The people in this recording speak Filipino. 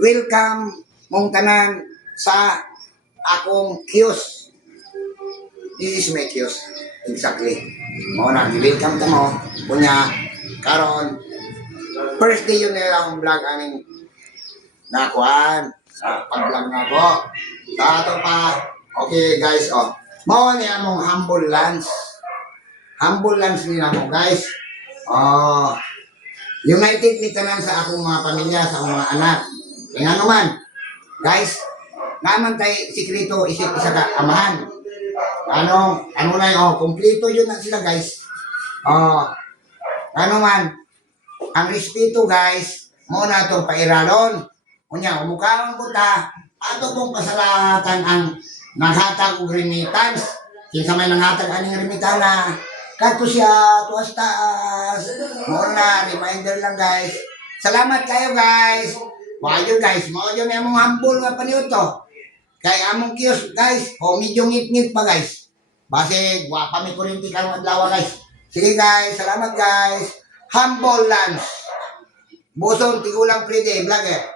welcome mong tanan sa akong kiosk. This is my kiosk. Exactly. Mo na, welcome ka mo. Kunya, karon first day yun nila akong vlog aning nakuan sa pag-vlog na ko. Sa ato pa, okay guys, oh. Mao ni among humble lunch. Humble lunch ni namo guys. Oh, united ni tanan sa akong mga pamilya, sa akong mga anak. Kaya nga naman, guys, naman tayo sikreto isip isa ka amahan. Ano na yun, kompleto yun na sila guys. Ano man, ang respeto guys, muna itong pairalon. Kunya, umukaang buta, ato pong pasalatan ang naghatag og remittance. Kinsa may nanghatag aning remittance na kato siya, tuwas taas. Muna, reminder lang guys. Salamat kayo guys. Wayo guys, mao yun yung humble nga paniuto. Kaya among kiosk guys, medyo ngit-ngit pa guys. Base, wapa may kurinti kang adlaw guys. Sige guys, salamat guys. Humble lunch. Busong tigulang pretty vlogger.